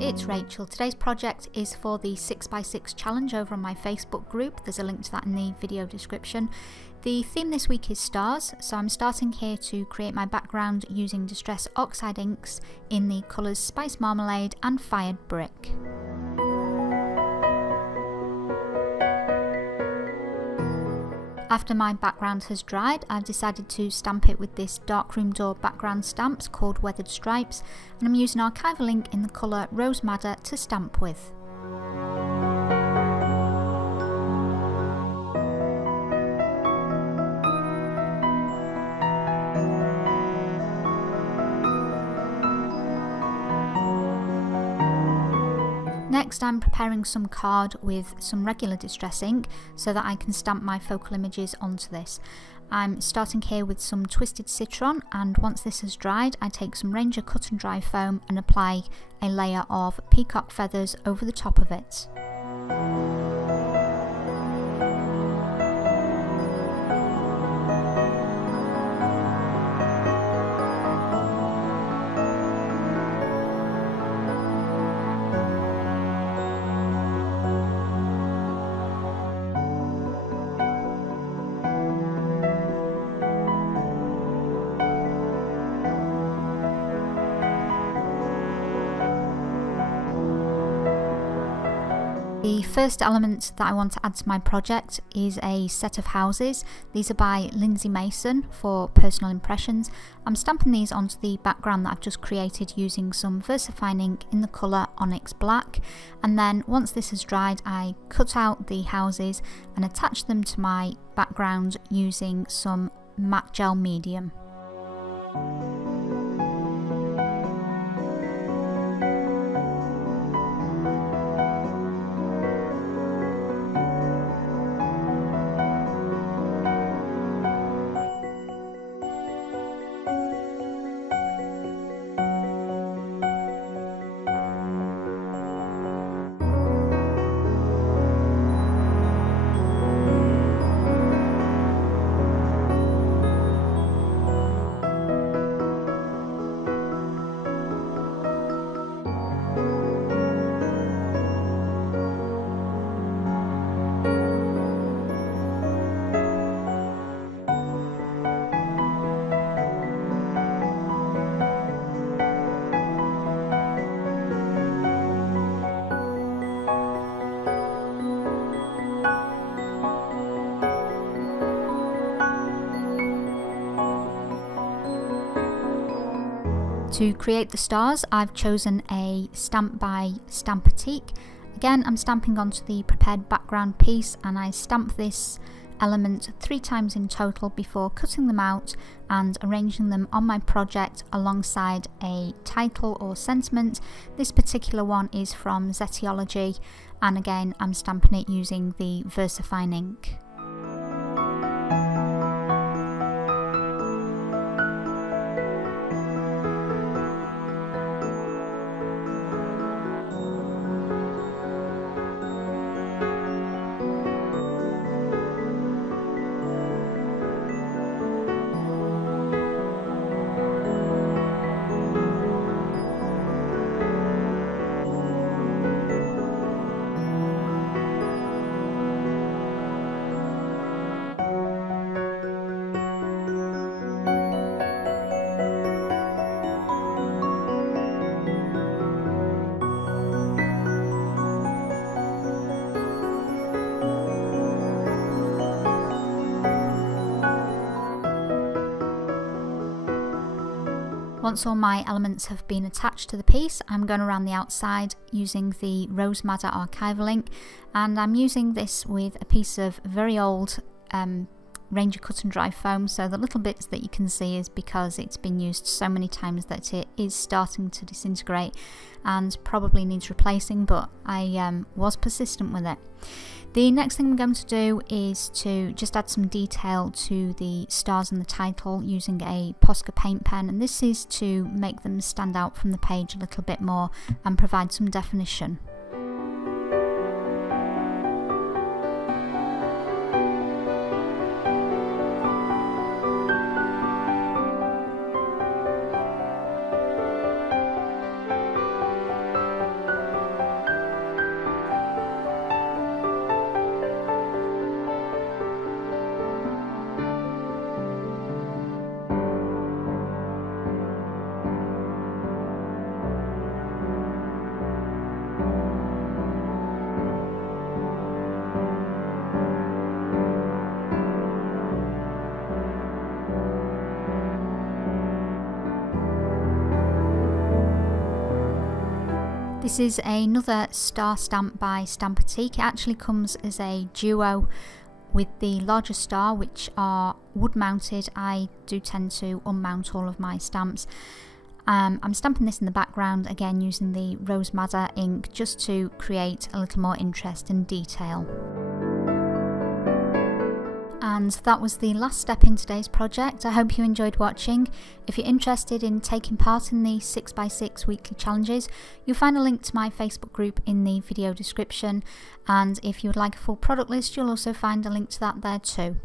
it's Rachel. Today's project is for the 6x6 challenge over on my Facebook group. There's a link to that in the video description. The theme this week is stars, so I'm starting here to create my background using Distress Oxide inks in the colours Spice Marmalade and Fired Brick. After my background has dried, I've decided to stamp it with this darkroom door background stamps called Weathered Stripes, and I'm using Archival ink in the colour Rose Madder to stamp with. Next, I'm preparing some card with some regular Distress ink so that I can stamp my focal images onto this. I'm starting here with some Twisted Citron, and once this has dried I take some Ranger cut and dry foam and apply a layer of peacock feathers over the top of it. The first element that I want to add to my project is a set of houses. These are by Lindsay Mason for personal impressions. I'm stamping these onto the background that I've just created using some VersaFine ink in the colour Onyx Black, and then once this has dried I cut out the houses and attach them to my background using some matte gel medium. To create the stars, I've chosen a stamp by Stampatique. Again, I'm stamping onto the prepared background piece, and I stamp this element 3 times in total before cutting them out and arranging them on my project alongside a title or sentiment. This particular one is from Zetiology, and again I'm stamping it using the VersaFine ink. Once all my elements have been attached to the piece, I'm going around the outside using the Rose Madder Archival ink, and I'm using this with a piece of very old Ranger cut and dry foam, so the little bits that you can see is because it's been used so many times that it is starting to disintegrate and probably needs replacing, but I was persistent with it. The next thing I'm going to do is to just add some detail to the stars and the title using a Posca paint pen, and this is to make them stand out from the page a little bit more and provide some definition. This is another star stamp by Stampatique. It actually comes as a duo with the larger star, which are wood mounted. I do tend to unmount all of my stamps. I'm stamping this in the background, again using the Rose Madder ink just to create a little more interest and detail. And that was the last step in today's project. I hope you enjoyed watching. If you're interested in taking part in the 6x6 weekly challenges, you'll find a link to my Facebook group in the video description, and if you would like a full product list, you'll also find a link to that there too.